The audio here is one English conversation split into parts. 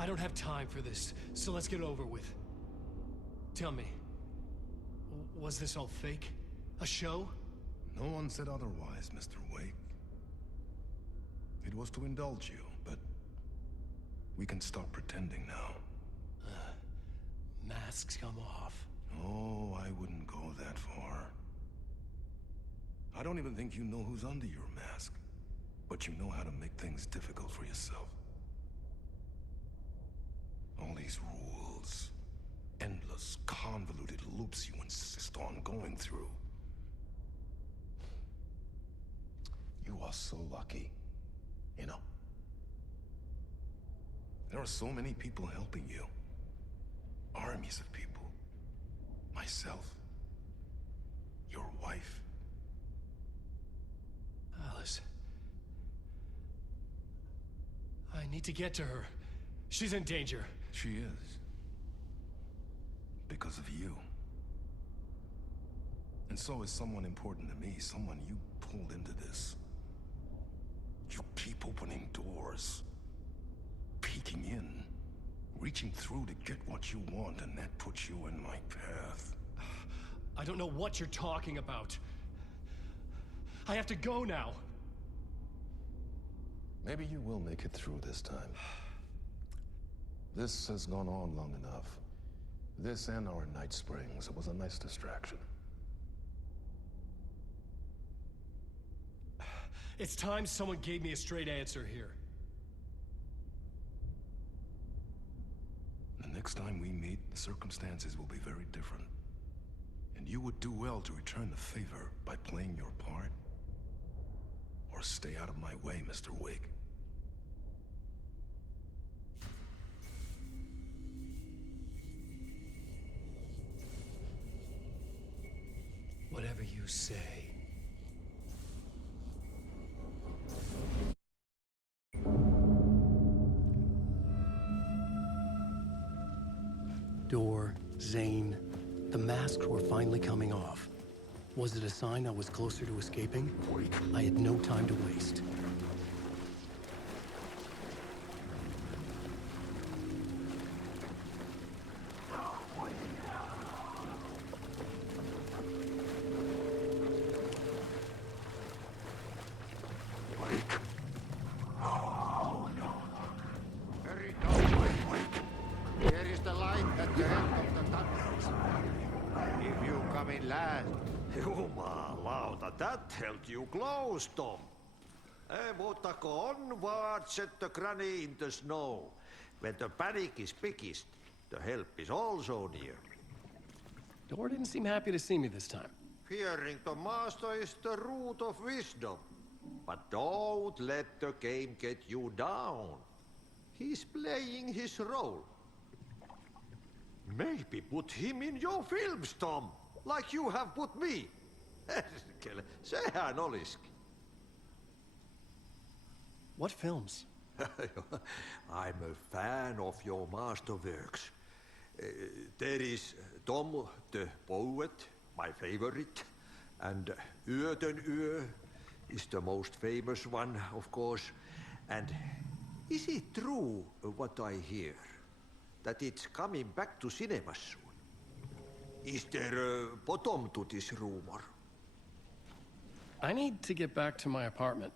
I don't have time for this, so let's get it over with. Tell me, was this all fake? A show? No one said otherwise, Mr. Wake. It was to indulge you, but we can stop pretending now. Masks come off. Oh, I wouldn't go that far. I don't even think you know who's under your mask, but you know how to make things difficult for yourself. All these rules, endless, convoluted loops you insist on going through. You are so lucky, you know. There are so many people helping you. Armies of people. Myself. Your wife. Alice. I need to get to her. She's in danger. She is. Because of you. And so is someone important to me, someone you pulled into this. You keep opening doors. Peeking in. Reaching through to get what you want, and that puts you in my path. I don't know what you're talking about. I have to go now. Maybe you will make it through this time. This has gone on long enough. This and our night springs. It was a nice distraction. It's time someone gave me a straight answer here. The next time we meet, the circumstances will be very different. And you would do well to return the favor by playing your part. Or stay out of my way, Mr. Wake. Whatever you say. Door, Zane, the masks were finally coming off. Was it a sign I was closer to escaping? I had no time to waste. Here is the light at the end of the tunnel. If you come in last... Jumalauta, that held you close, Tom. Mutta go onward, set the granny in the snow. When the panic is biggest, the help is also near. Door didn't seem happy to see me this time. Fearing the master is the root of wisdom. But don't let the game get you down. He's playing his role. Maybe put him in your films, Tom, like you have put me. Sehän olisikin. What films? I'm a fan of your masterworks. There is Tom the Poet, my favorite, and Yöden Yö is the most famous one, of course. And is it true what I hear, that it's coming back to cinemas soon? Is there a bottom to this rumor? I need to get back to my apartment.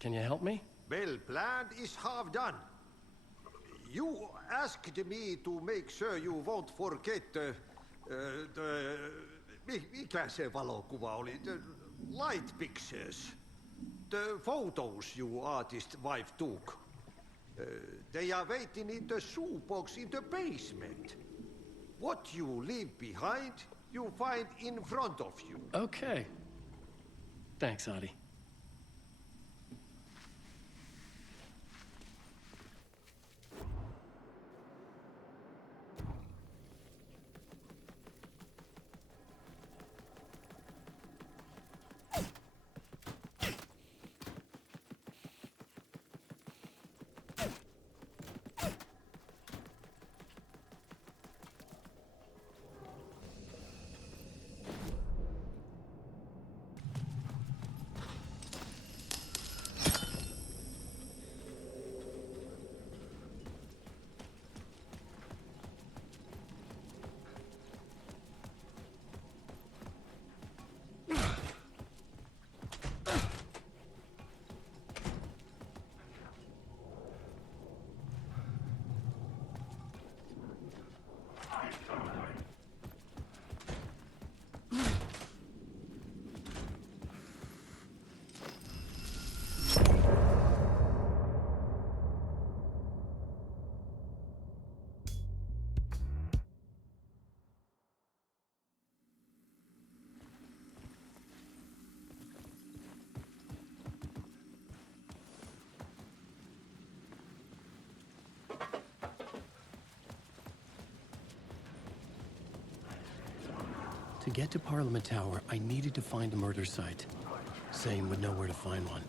Can you help me? Well, planned is half done. You asked me to make sure you won't forget mikä se valokuva oli? The light pictures. The photos your artist wife took. They are waiting in the shoebox in the basement. What you leave behind, you find in front of you. Okay. Thanks, Adi. get to Parliament Tower, I needed to find a murder site. Zane would know where to find one.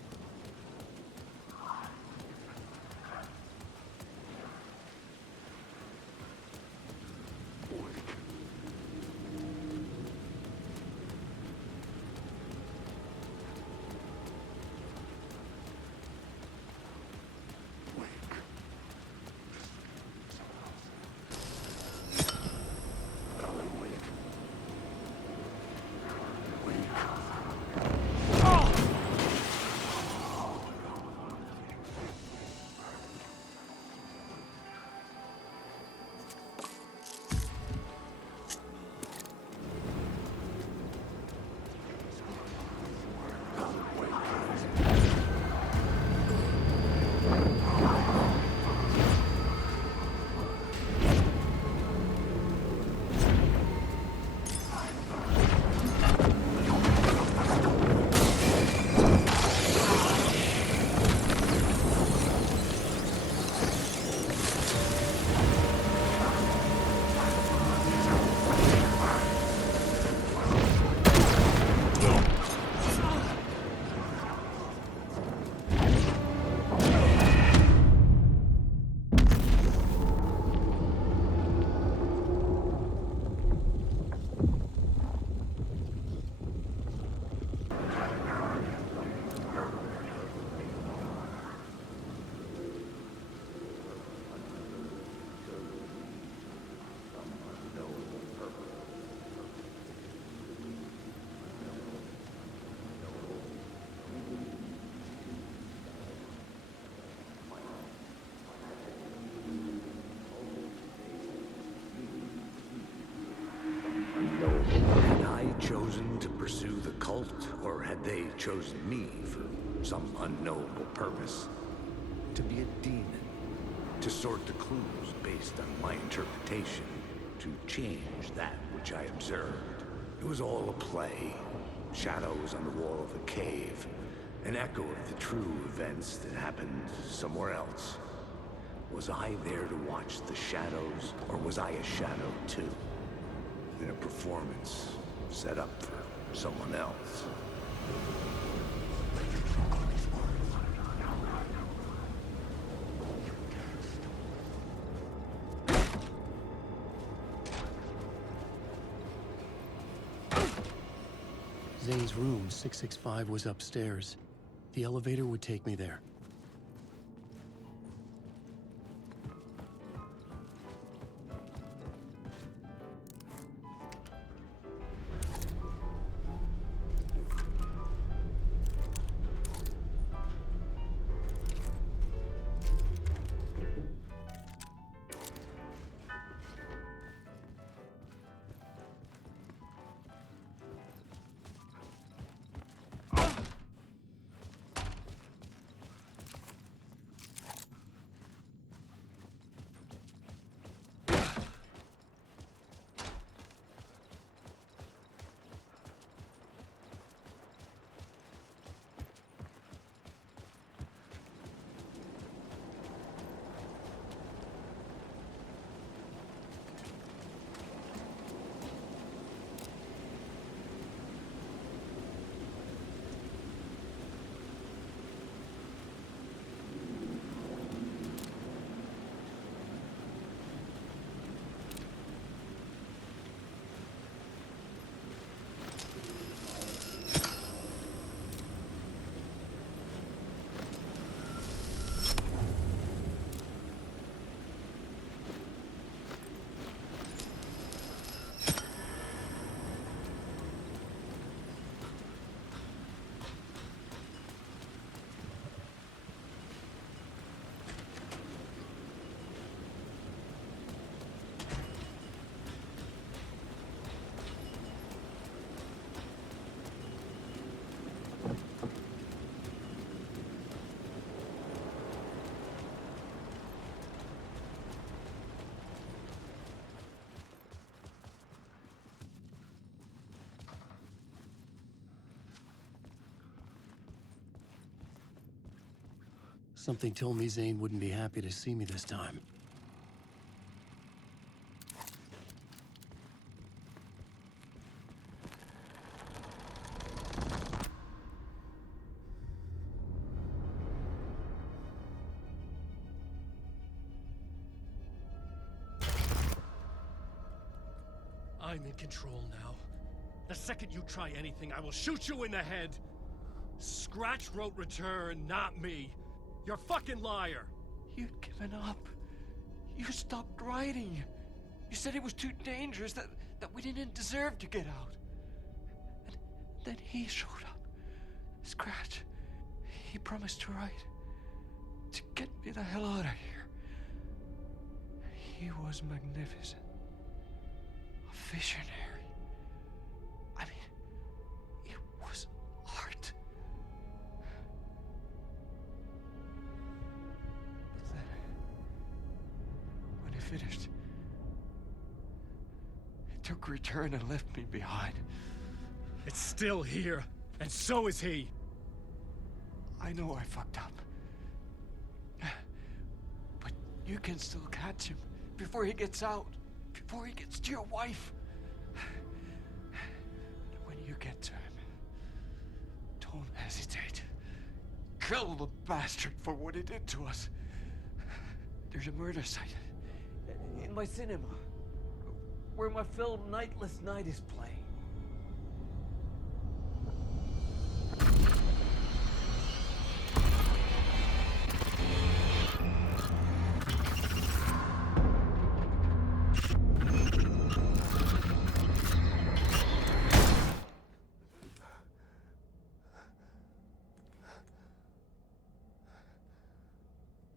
Had I chosen to pursue the cult, or had they chosen me for some unknowable purpose? To be a demon, to sort the clues based on my interpretation, to change that which I observed. It was all a play. Shadows on the wall of a cave, an echo of the true events that happened somewhere else. Was I there to watch the shadows, or was I a shadow too? In a performance set up for someone else. Zane's room, 665, was upstairs. The elevator would take me there. Something told me Zane wouldn't be happy to see me this time. I'm in control now. The second you try anything, I will shoot you in the head. Scratch wrote return, not me. You're a fucking liar. You'd given up. You stopped writing. You said it was too dangerous, that we didn't deserve to get out. And then he showed up. Scratch. He promised to write. To get me the hell out of here. He was magnificent. A visionary. I mean, it was art. But then, when he finished, he took return and left me behind. It's still here, and so is he. I know I fucked up. But you can still catch him before he gets out, before he gets to your wife. And when you get to him, don't hesitate. Kill the bastard for what he did to us. There's a murder site in my cinema where my film Nightless Night is playing.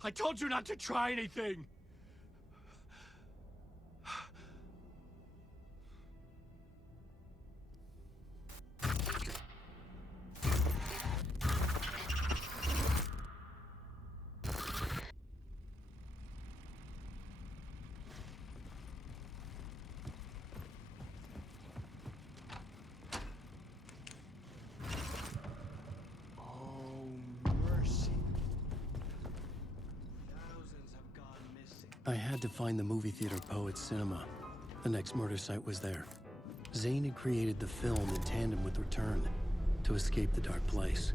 I told you not to try anything! I had to find the movie theater Poet's Cinema. The next murder site was there. Zane had created the film in tandem with Return to escape the dark place.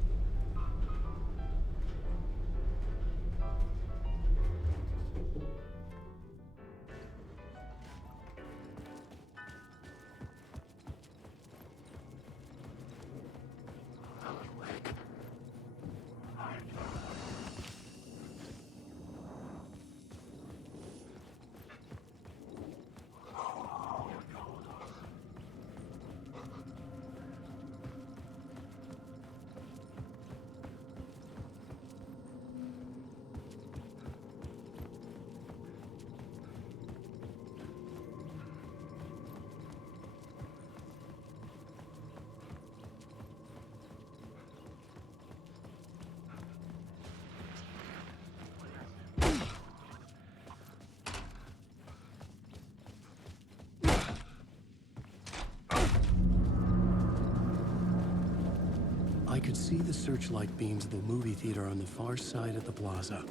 I could see the searchlight beams of the movie theater on the far side of the plaza.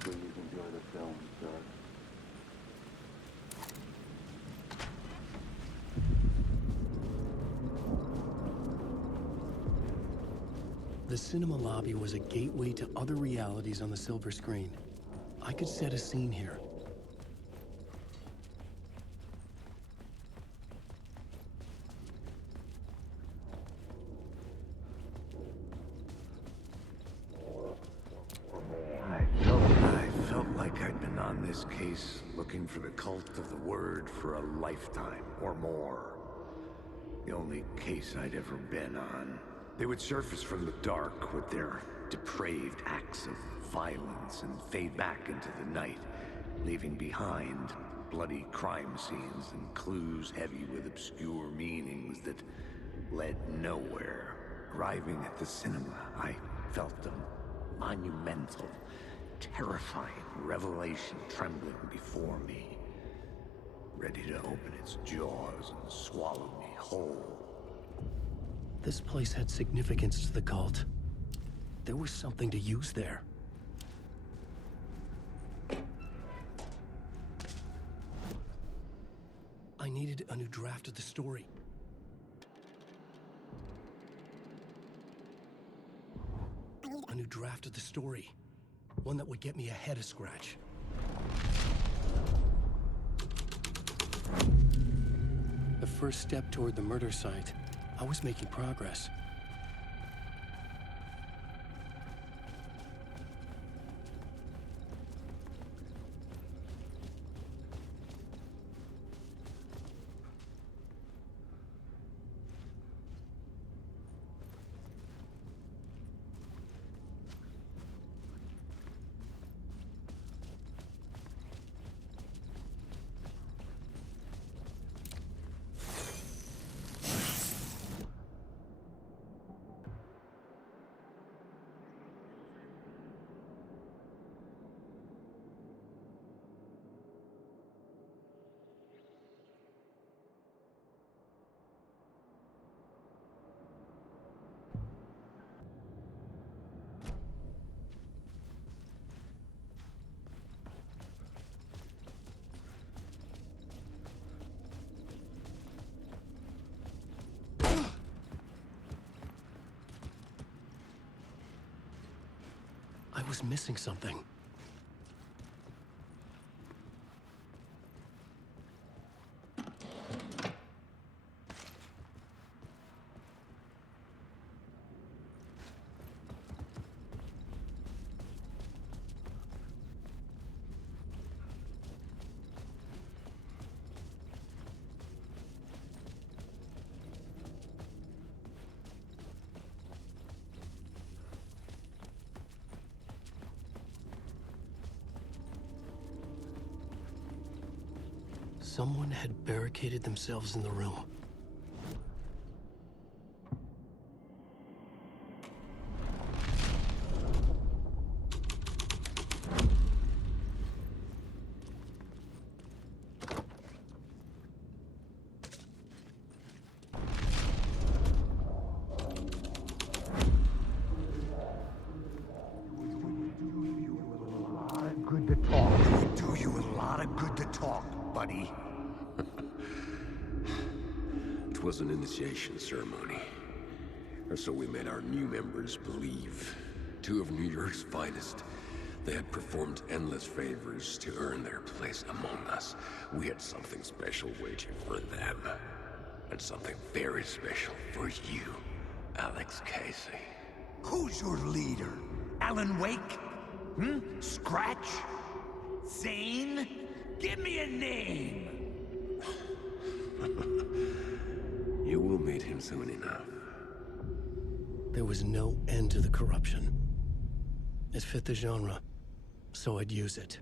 Please enjoy the film, sir. The cinema lobby was a gateway to other realities on the silver screen. I could set a scene here. this case looking for the cult of the word for a lifetime or more. The only case I'd ever been on. They would surface from the dark with their depraved acts of violence and fade back into the night, leaving behind bloody crime scenes and clues heavy with obscure meanings that led nowhere. Arriving at the cinema, I felt a monumental, terrifying revelation trembling before me, ready to open its jaws and swallow me whole. This place had significance to the cult. There was something to use there. I needed a new draft of the story. A new draft of the story. One that would get me ahead of Scratch. The first step toward the murder site. I was making progress. I was missing something. Someone had barricaded themselves in the room. Good to talk. It would do you a lot of good to talk, buddy. It was an initiation ceremony. Or so we made our new members believe. Two of New York's finest. They had performed endless favors to earn their place among us. We had something special waiting for them. And something very special for you, Alex Casey. Who's your leader? Alan Wake? Scratch? Zane? Give me a name! You will meet him soon enough. There was no end to the corruption. It fit the genre, so I'd use it.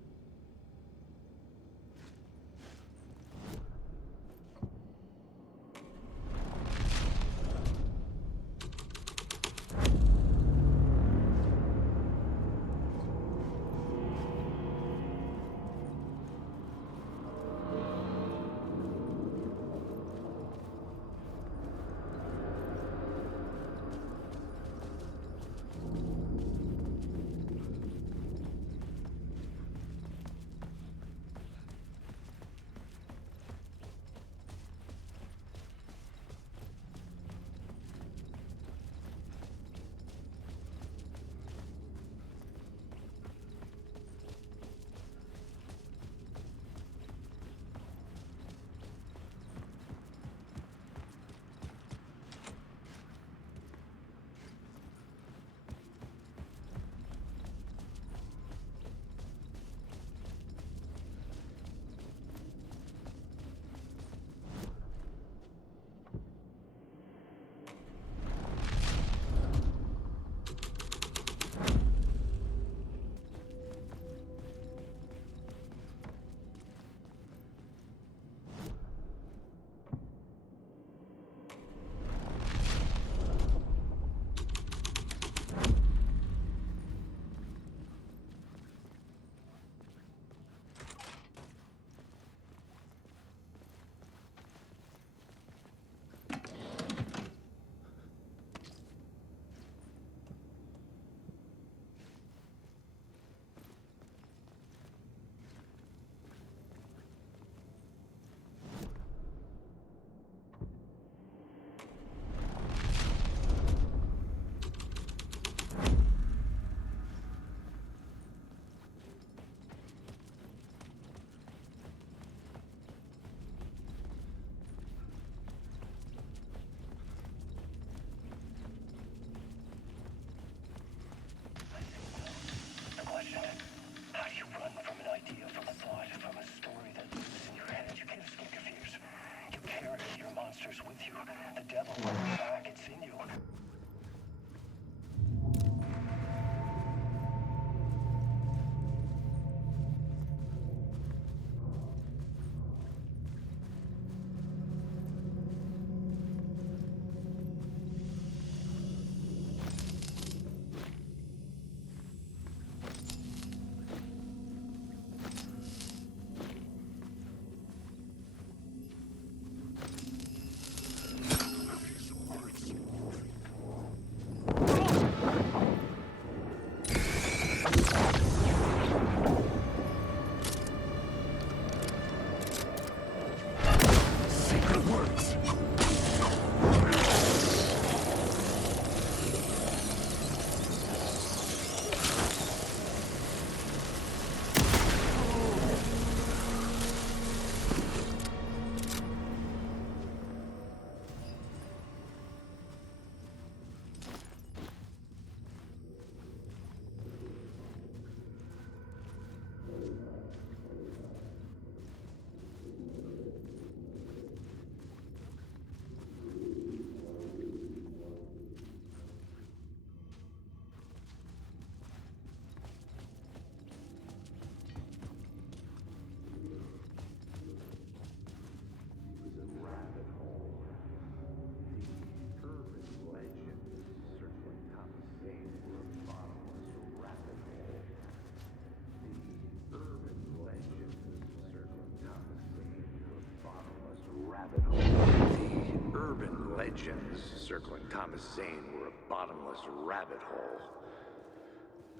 circling Thomas Zane were a bottomless rabbit hole.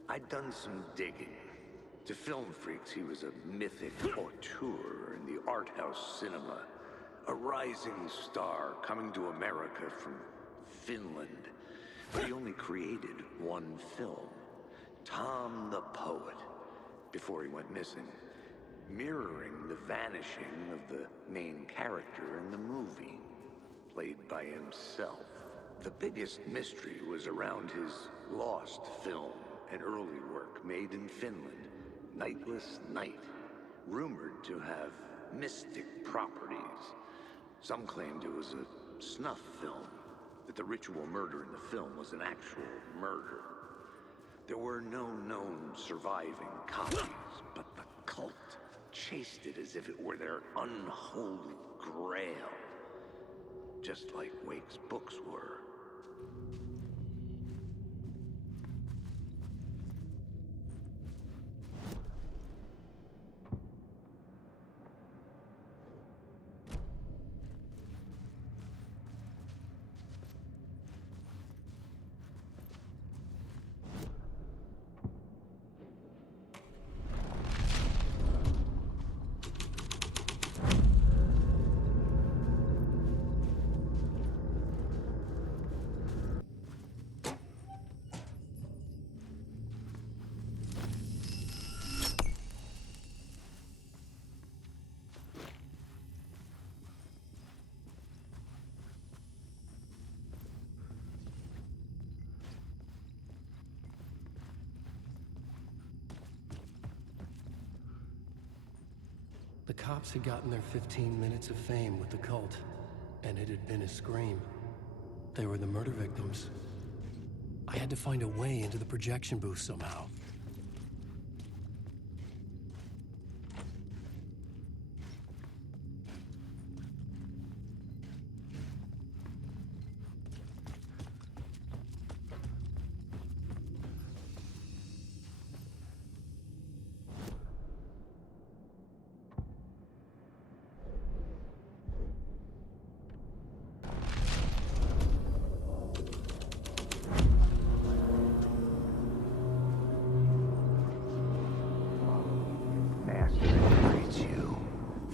I'd done some digging. To film freaks, he was a mythic auteur in the art house cinema. A rising star coming to America from Finland. But he only created one film, Tom the Poet, before he went missing, mirroring the vanishing of the main character in the movie, played by himself. The biggest mystery was around his lost film, an early work made in Finland, Nightless Night, rumored to have mystic properties. Some claimed it was a snuff film, that the ritual murder in the film was an actual murder. There were no known surviving copies, but the cult chased it as if it were their unholy grail. Just like Wake's books were. The cops had gotten their 15 minutes of fame with the cult, and it had been a scream. They were the murder victims. I had to find a way into the projection booth somehow.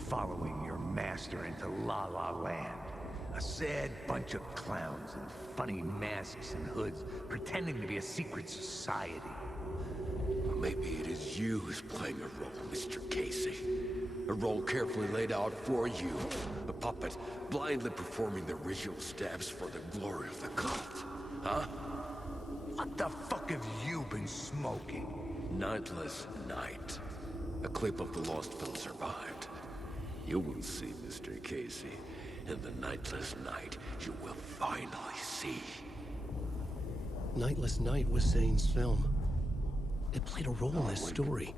Following your master into La La Land. A sad bunch of clowns in funny masks and hoods, pretending to be a secret society. Maybe it is you who's playing a role, Mr. Casey. A role carefully laid out for you. A puppet blindly performing the ritual steps for the glory of the cult. Huh? What the fuck have you been smoking? Nightless Night. A clip of the lost film survived. You will see, Mr. Casey. In the Nightless Night, you will finally see. Nightless Night was Zane's film. It played a role in this story.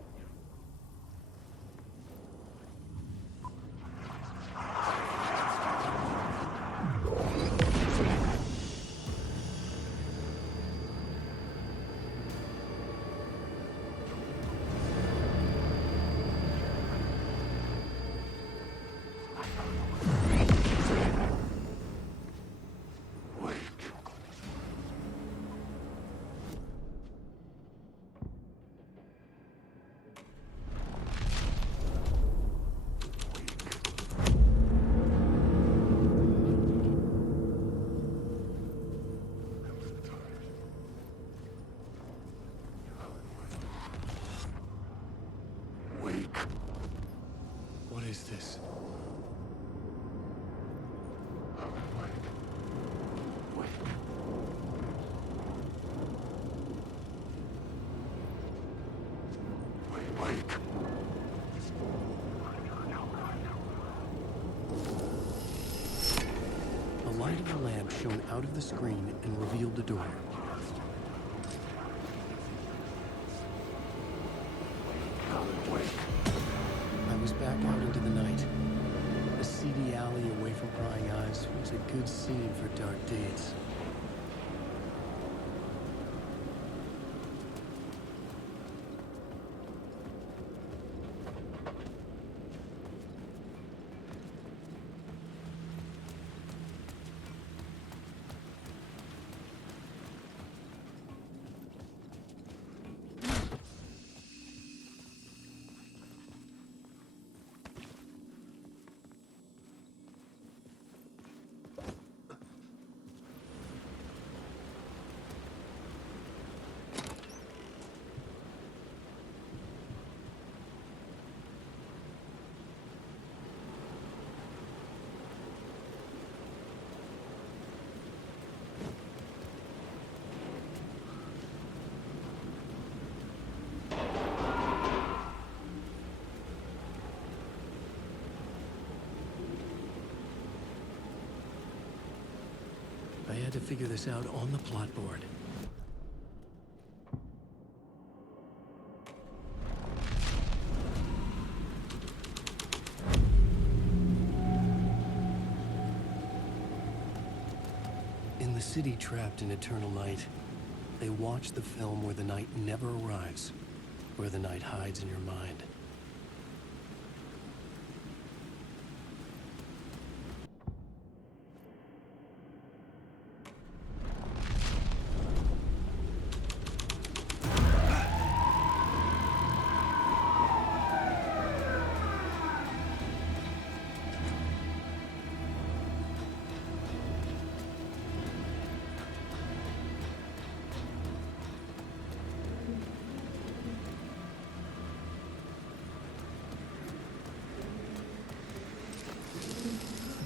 What is this? The light of the lamp shone out of the screen and revealed the door. I was back out into the night. The seedy alley away from prying eyes was a good scene for dark deeds. had to figure this out on the plot board. In the city trapped in eternal night, they watch the film where the night never arrives, where the night hides in your mind.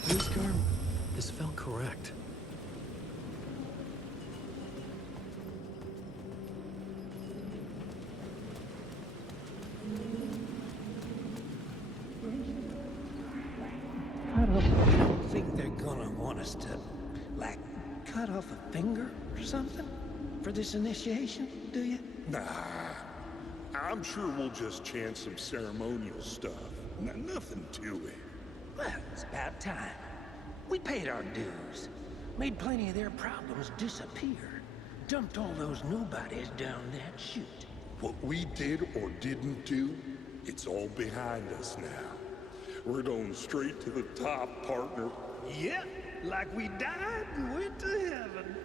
Police car? This felt correct. I don't think they're gonna want us to, like, cut off a finger or something for this initiation, do you? Nah, I'm sure we'll just chant some ceremonial stuff. Nothing to it. Well, it's about time. We paid our dues, made plenty of their problems disappear, dumped all those nobodies down that chute. What we did or didn't do, it's all behind us now. We're going straight to the top, partner. Yep, like we died and went to heaven.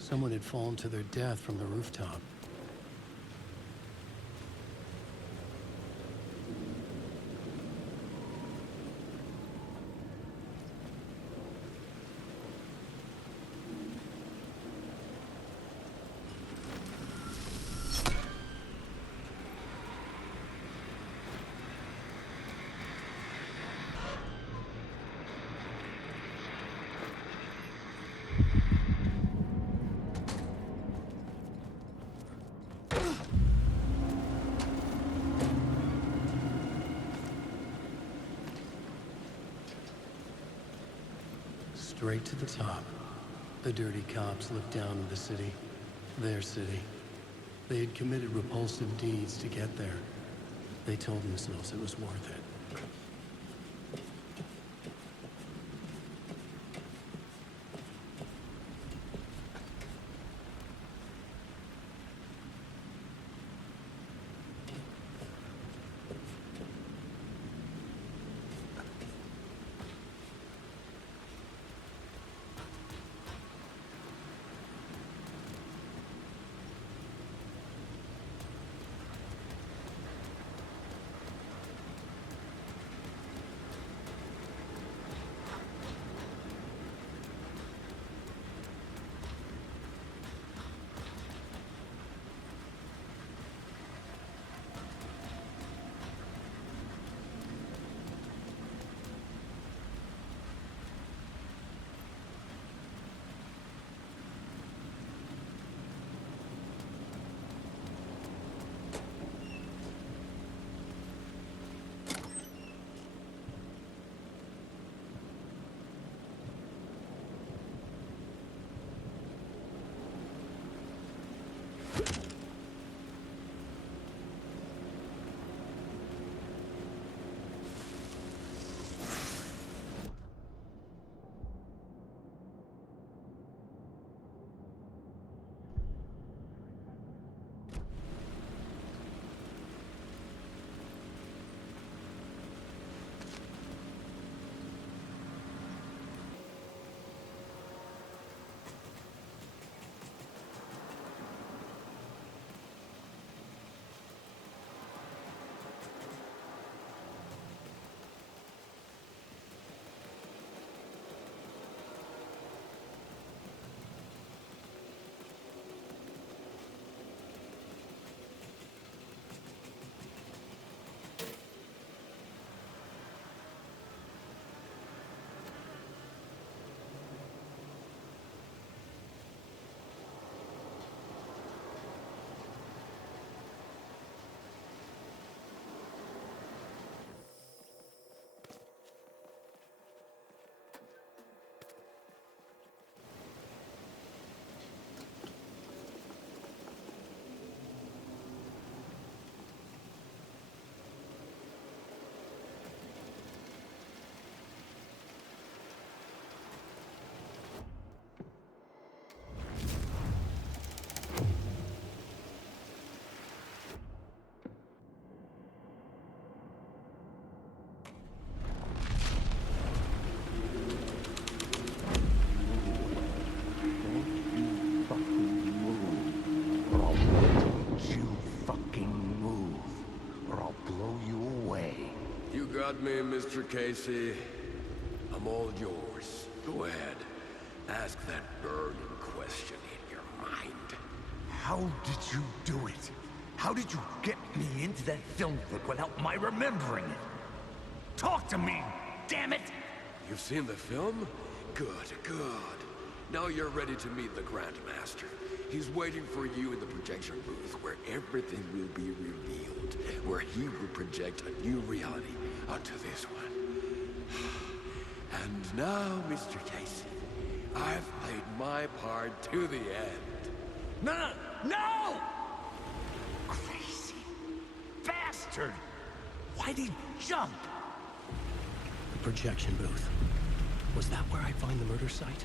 Someone had fallen to their death from the rooftop. Straight to the top. The dirty cops looked down on the city. Their city. They had committed repulsive deeds to get there. They told themselves it was worth it. got me, Mr. Casey. I'm all yours. Go ahead. Ask that burning question in your mind. How did you do it? How did you get me into that film clip without my remembering it? Talk to me, damn it! You've seen the film? Good, good. Now you're ready to meet the Grandmaster. He's waiting for you in the projection booth where everything will be revealed, where he will project a new reality onto this one. And now, Mr. Casey, I've played my part to the end. No! No! Crazy bastard! Why'd he jump? The projection booth. Was that where I'd find the murder site?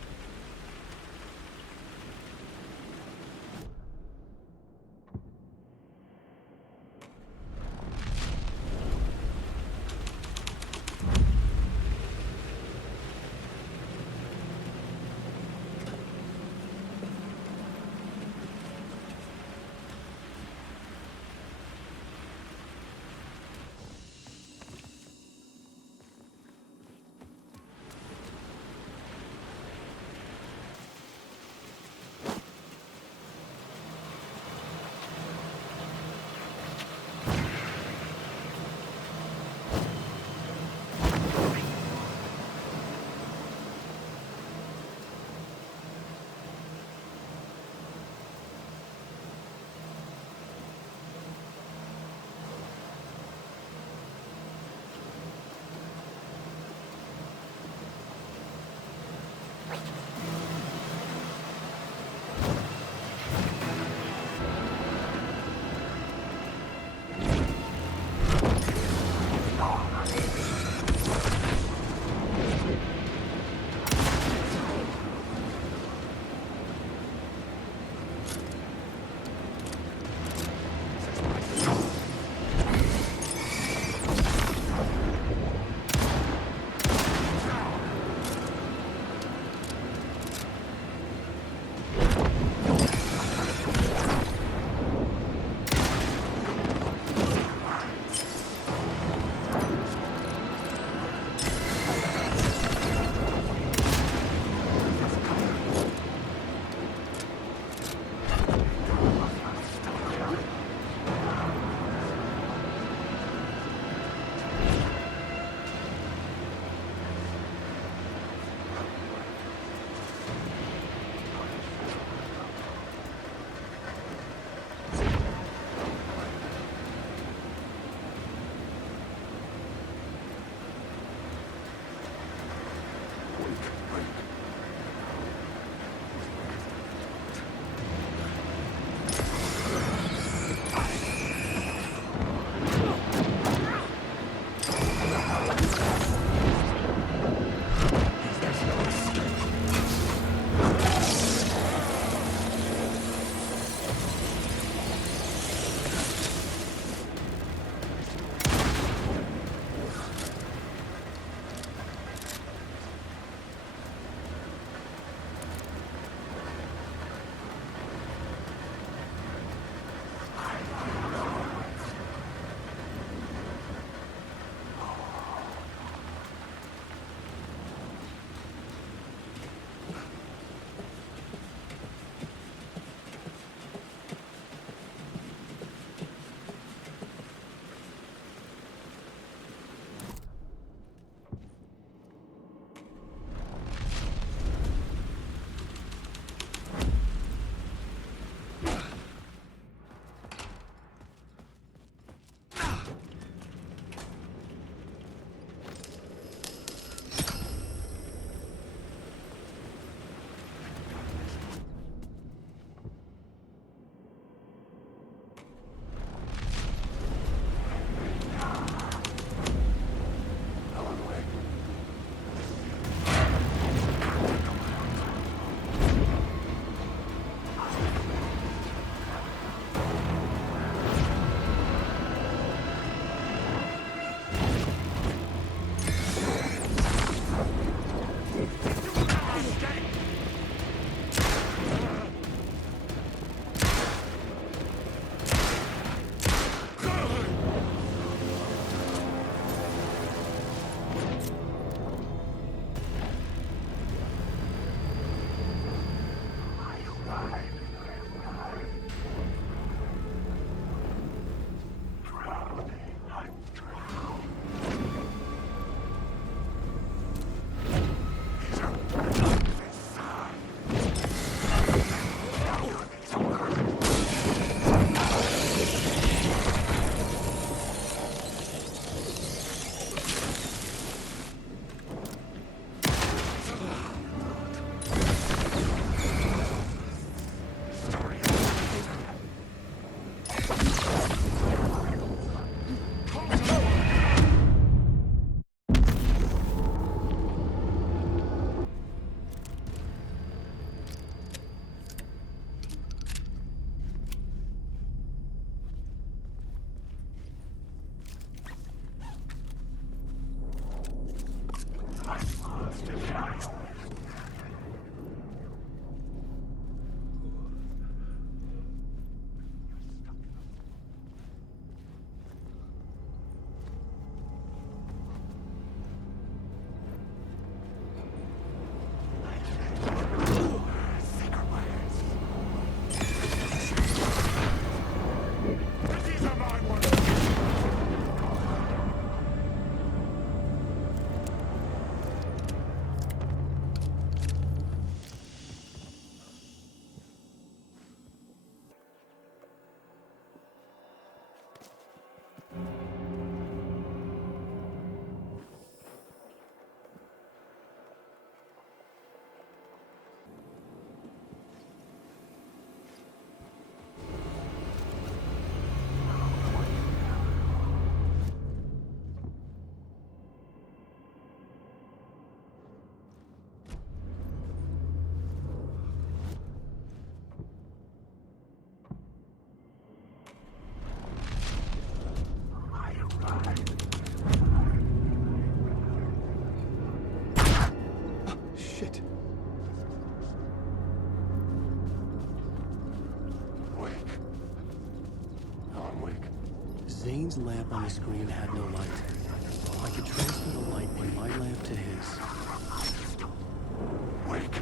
Shit. Wake. Wake. Zane's lamp on the screen had no light. I could transfer the light in my lamp to his. Wake.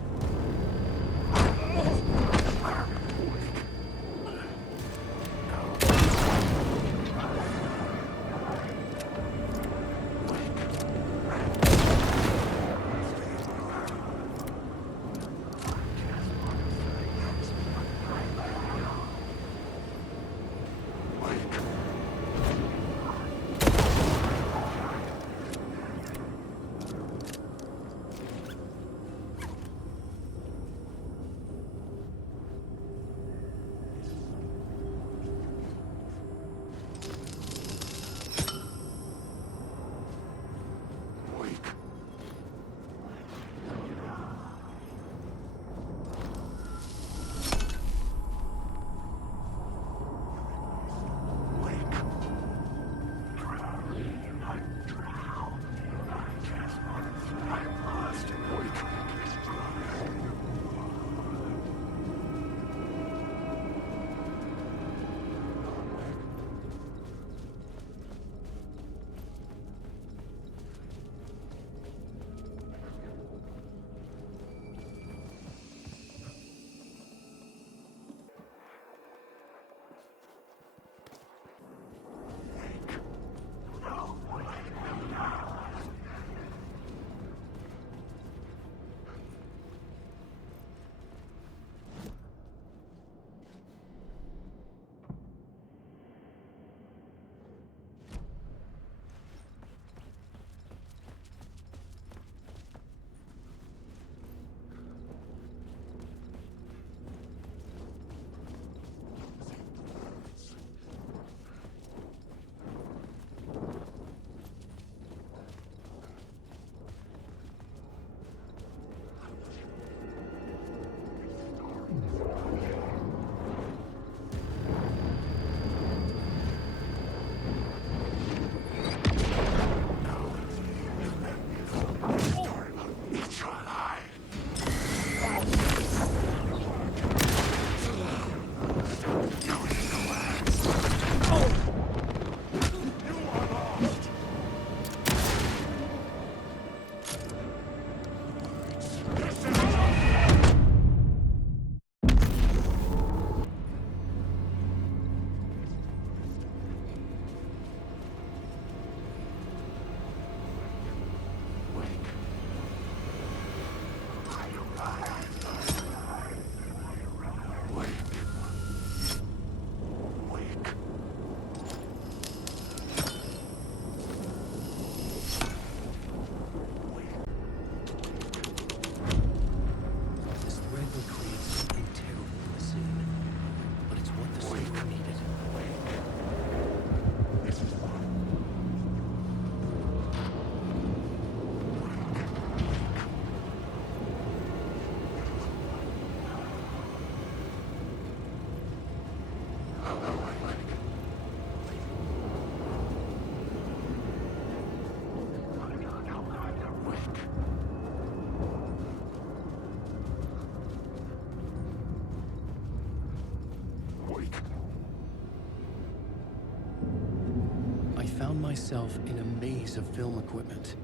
Myself in a maze of film equipment.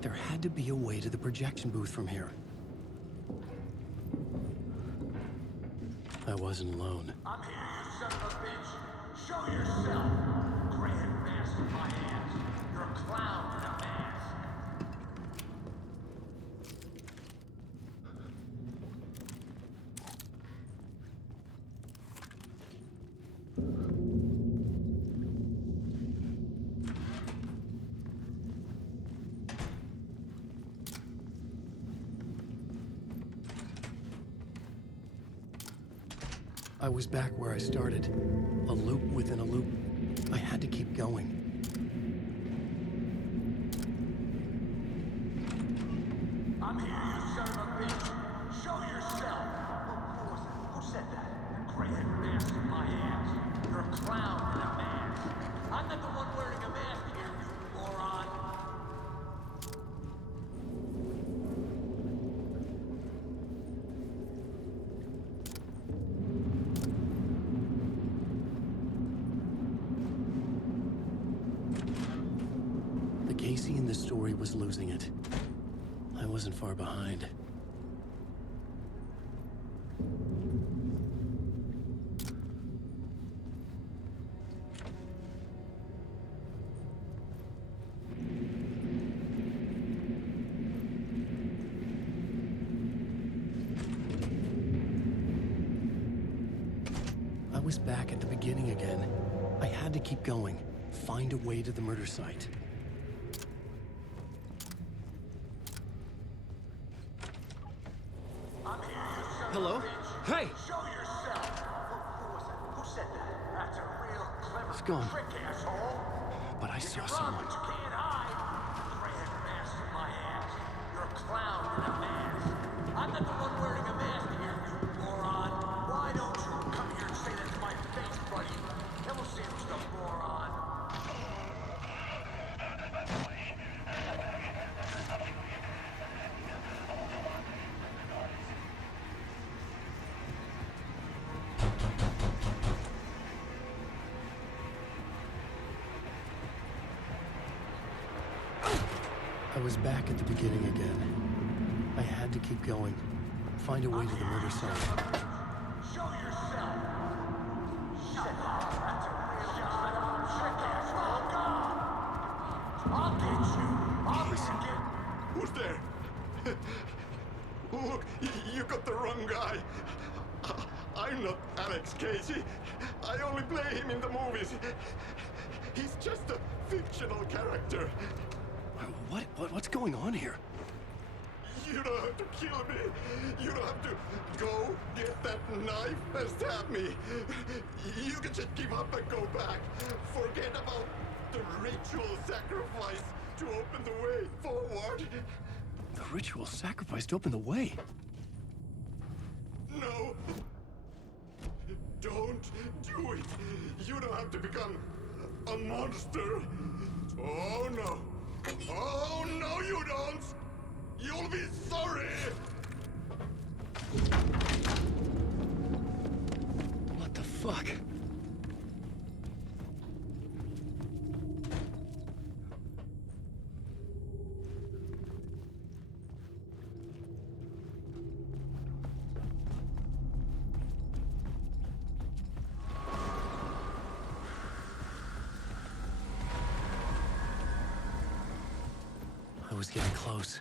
There had to be a way to the projection booth from here. I wasn't alone. I'm here, you son of a bitch! Show yourself! Gray-headed mask in my hands. You're a clown in a mask. I was back where I started. A loop within a loop. I had to keep going. I'm here, you son of a bitch! Show yourself! Who was it? Who said that? The gray-headed mask in my hands. You're a clown in a mask. I'm not the one wearing a mask here, you moron! The Casey in this story was losing it. I wasn't far behind. I was back at the beginning again. I had to keep going, find a way to the murder site. Hello? Hey! Show yourself! Who was that? Who said that? That's a real clever It's gone. trick, asshole! But I You saw can run, someone. but you can't hide! Gray-head mask in my ass. You're a clown in a mask. I'm not the one wearing a mask here, you moron! Why don't you come here and say that to my face, buddy? Then we'll see who's the moron. I was back at the beginning again. I had to keep going, find a way to the murder site. Show yourself! Shut up! That's a real shot-up trick, asshole! Go! I'll get you! I'll get Who's there? Look, you got the wrong guy. I'm not Alex Casey. I only play him in the movies. He's just a fictional character. What's going on here? You don't have to kill me. You don't have to go get that knife and stab me. You can just give up and go back. Forget about the ritual sacrifice to open the way forward. The ritual sacrifice to open the way. No. Don't do it. You don't have to become a monster. Oh, no. Oh, no, you don't. You'll be sorry. What the fuck? I was getting close.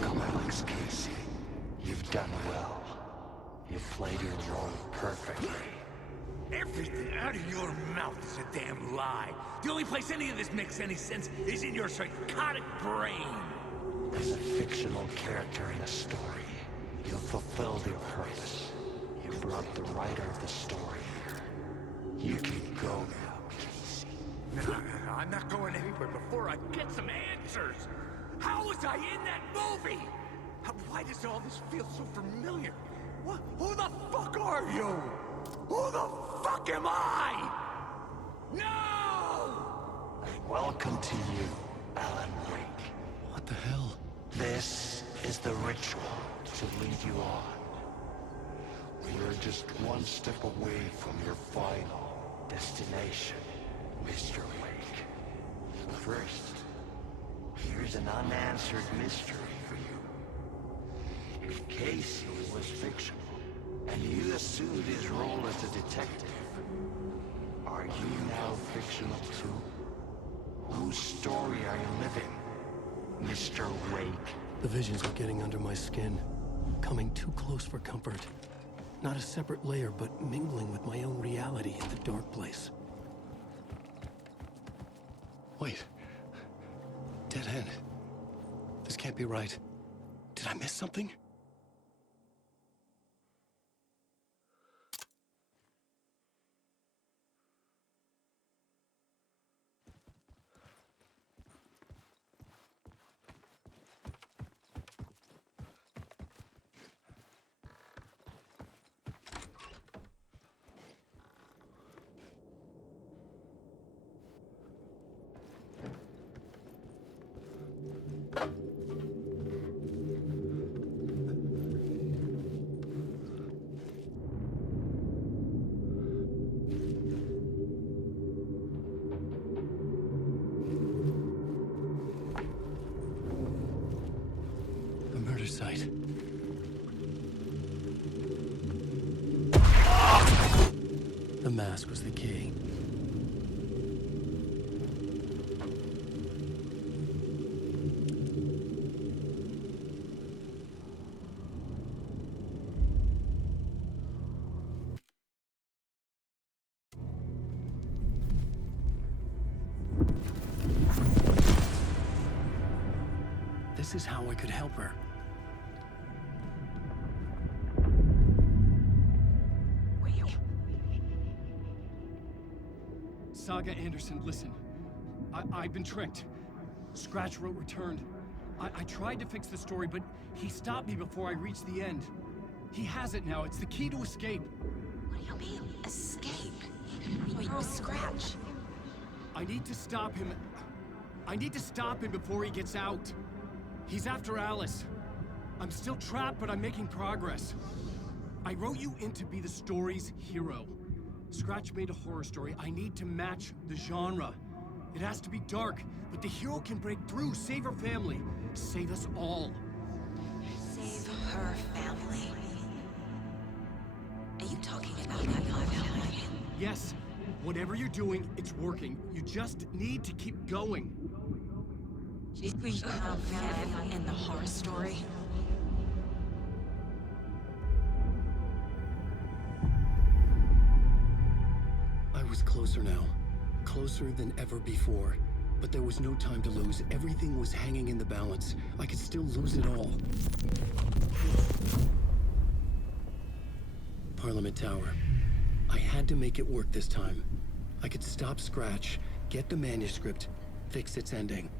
Come, Alex Casey. You've done well. You've played your role perfectly. Everything out of your mouth is a damn lie. The only place any of this makes any sense is in your psychotic brain. As a fictional character in a story, you've fulfilled your purpose. You brought the writer of the story here. You can go now, Casey. No, I'm not going anywhere before I get some answers. How was I in that movie? Why does all this feel so familiar? What? Who the fuck are you? Who the fuck am I? No! Welcome to you, Alan Wake. What the hell? This is the ritual to lead you on. We're just one step away from your final destination, Mr. Wake. First, here's an unanswered mystery for you. If Casey was fictional, and you assumed his role as a detective, are you now fictional too? Whose story are you living, Mr. Wake? The visions are getting under my skin, coming too close for comfort. Not a separate layer, but mingling with my own reality in the dark place. Wait. Dead end. This can't be right. Did I miss something? A murder site. The mask was the key. This is how I could help her. Saga Anderson, listen. I've been tricked. Scratch wrote returned. I tried to fix the story, but he stopped me before I reached the end. He has it now. It's the key to escape. What do you mean, escape? Wait, with Scratch? I need to stop him. I need to stop him before he gets out. He's after Alice. I'm still trapped, but I'm making progress. I wrote you in to be the story's hero. Scratch made a horror story. I need to match the genre. It has to be dark, but the hero can break through, save her family, save us all. Save her family? Are you talking about that family? Yes. Whatever you're doing, it's working. You just need to keep going. Did we have them in the horror story? I was closer now. Closer than ever before. But there was no time to lose. Everything was hanging in the balance. I could still lose it all. Parliament Tower. I had to make it work this time. I could stop Scratch, get the manuscript, fix its ending.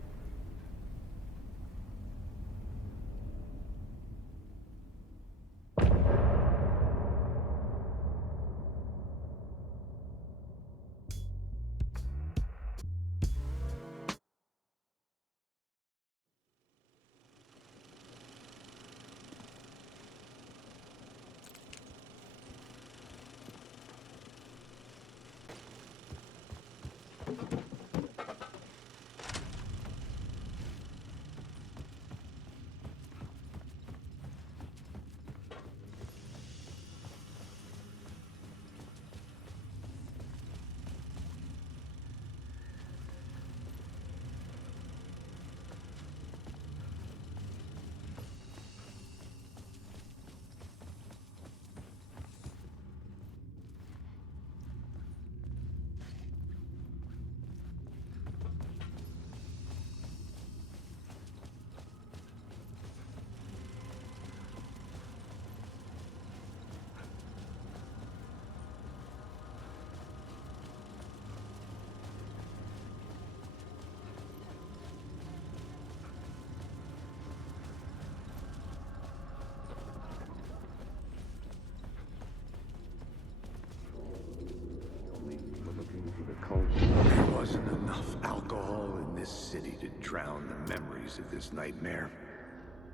There wasn't enough alcohol in this city to drown the memories of this nightmare,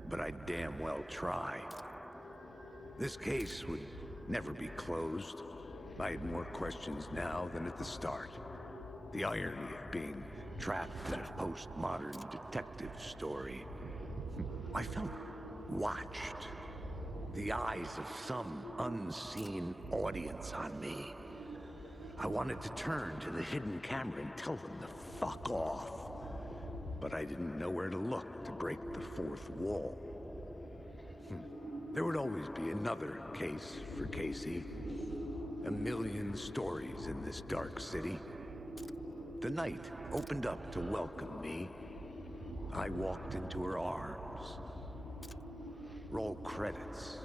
but I damn well try. This case would never be closed. I had more questions now than at the start. The irony of being trapped in a postmodern detective story. I felt watched. The eyes of some unseen audience on me. I wanted to turn to the hidden camera and tell them to fuck off. But I didn't know where to look to break the fourth wall. There would always be another case for Casey. A million stories in this dark city. The night opened up to welcome me. I walked into her arms. Roll credits.